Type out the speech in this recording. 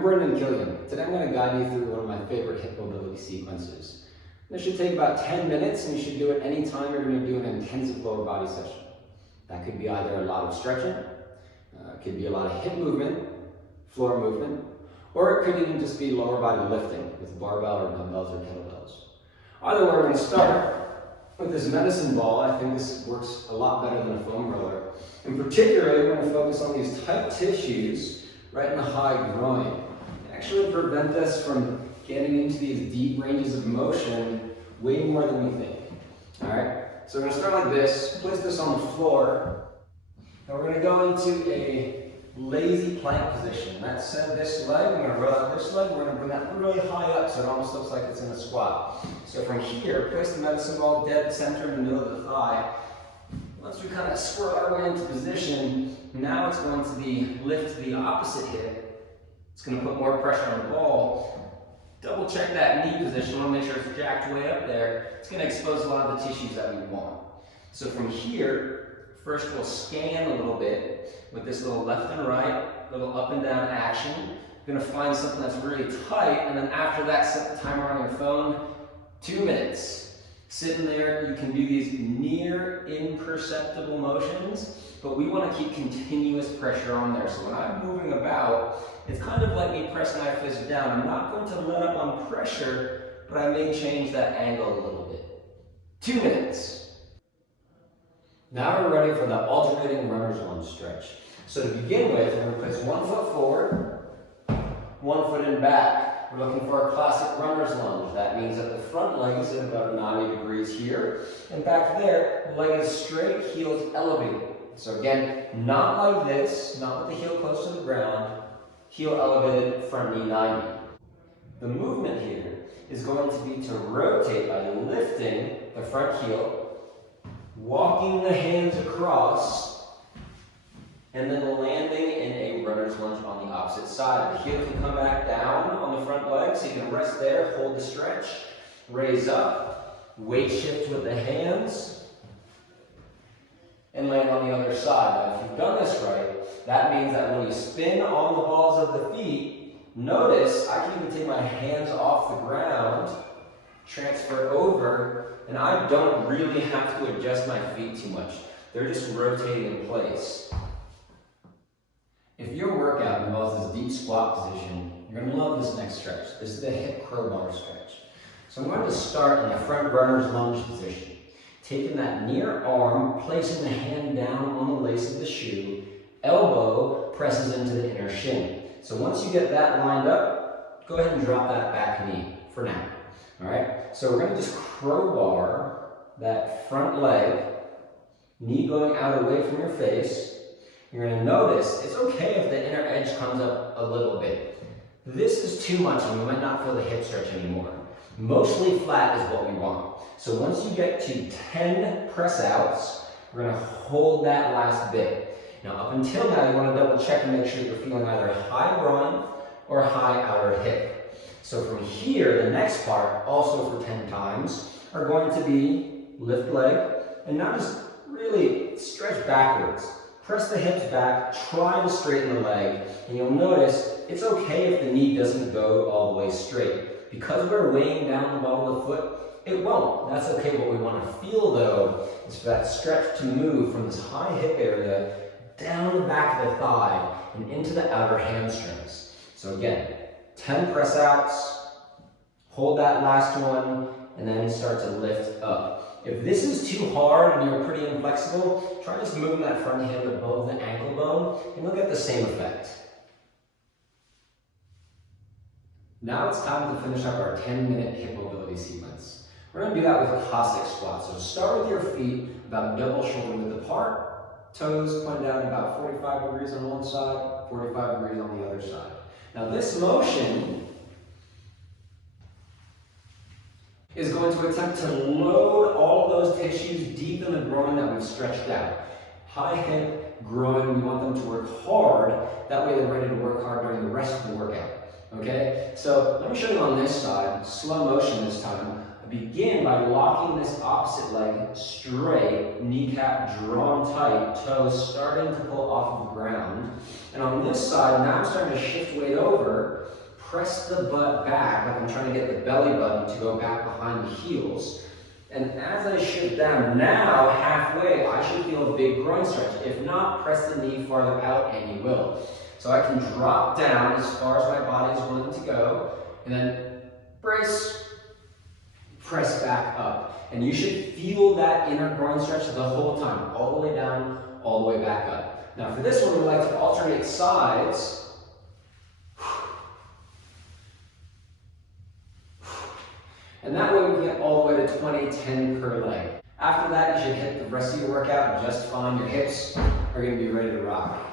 I'm Brendan Killian. Today I'm going to guide you through one of my favorite hip mobility sequences. This should take about 10 minutes and you should do it anytime you're going to do an intensive lower body session. That could be either a lot of stretching, it could be a lot of hip movement, floor movement, or it could even just be lower body lifting with barbell or dumbbells or kettlebells. Either way, we're going to start with this medicine ball. I think this works a lot better than a foam roller. In particular, we're going to focus on these tight tissues right in the high groin. They actually prevent us from getting into these deep ranges of motion way more than we think. Alright, so we're going to start like this, place this on the floor, and we're going to go into a lazy plank position. That said, this leg, I'm going to roll out this leg, we're going to bring that really high up so it almost looks like it's in a squat. So from here, place the medicine ball dead center in the middle of the thigh. Once we kind of squirt our way into position, now it's going to be lift the opposite hip. It's going to put more pressure on the ball. Double check that knee position. We want to make sure it's jacked way up there. It's going to expose a lot of the tissues that we want. So from here, first we'll scan a little bit with this little left and right, little up and down action. You're going to find something that's really tight, and then after that, set the timer on your phone, 2 minutes. Sitting there, you can do these near imperceptible motions, but we want to keep continuous pressure on there. So when I'm moving about, it's kind of like me pressing my fist down. I'm not going to let up on pressure, but I may change that angle a little bit. 2 minutes. Now we're ready for the alternating runner's lunge stretch. So to begin with, we're going to place 1 foot forward, 1 foot in back. We're looking for a classic runner's lunge. That means that the front leg is at about 90 degrees here, and back there, leg is straight, heels elevated. So again, not like this, not with the heel close to the ground, heel elevated, front knee 90. The movement here is going to be to rotate by lifting the front heel, walking the hands across, and then landing in a runner's lunge on the opposite side. The heel can come back down on the front leg, so you can rest there, hold the stretch, raise up, weight shift with the hands, and land on the other side. Now, if you've done this right, that means that when you spin on the balls of the feet, notice I can even take my hands off the ground, transfer over, and I don't really have to adjust my feet too much. They're just rotating in place. If your workout involves this deep squat position, you're going to love this next stretch. This is the Hip Crowbar Stretch. So I'm going to start in the front runner's lunge position. Taking that near arm, placing the hand down on the lace of the shoe, elbow presses into the inner shin. So once you get that lined up, go ahead and drop that back knee for now. Alright, so we're going to just crowbar that front leg, knee going out away from your face. You're going to notice it's okay if the inner edge comes up a little bit. This is too much and you might not feel the hip stretch anymore. Mostly flat is what we want. So once you get to 10 press outs, we're going to hold that last bit. Now up until now, you want to double check and make sure you're feeling either high groin or high outer hip. So from here, the next part, also for 10 times, are going to be lift leg and now just really stretch backwards. Press the hips back, try to straighten the leg, and you'll notice it's okay if the knee doesn't go all the way straight. Because we're weighing down the ball of the foot, it won't. That's okay. What we want to feel though is for that stretch to move from this high hip area down the back of the thigh and into the outer hamstrings. So again, 10 press outs, hold that last one, and then start to lift up. If this is too hard and you're pretty inflexible, try just moving that front hip above the ankle bone and you'll get the same effect. Now it's time to finish up our 10-minute hip mobility sequence. We're going to do that with a Cossack Squat. So start with your feet about double shoulder width apart, toes point down about 45 degrees on one side, 45 degrees on the other side. Now this motion is going to attempt to load all of those tissues deep in the groin that we've stretched out. High hip, groin, we want them to work hard. That way they're ready to work hard during the rest of the workout. Okay, so let me show you on this side, slow motion this time. I begin by locking this opposite leg straight, kneecap drawn tight, toes starting to pull off of the ground. And And on this side, now I'm starting to shift weight over, press the butt back, like I'm trying to get the belly button to go back behind the heels. And as I shift down, now halfway, I should feel a big groin stretch. If not, press the knee farther out and you will. So I can drop down as far as my body is willing to go, and then brace, press back up. And you should feel that inner groin stretch the whole time, all the way down, all the way back up. Now for this one, we like to alternate sides. And that way we can get all the way to 20, 10 per leg. After that, you should hit the rest of your workout just fine. Your hips are going to be ready to rock.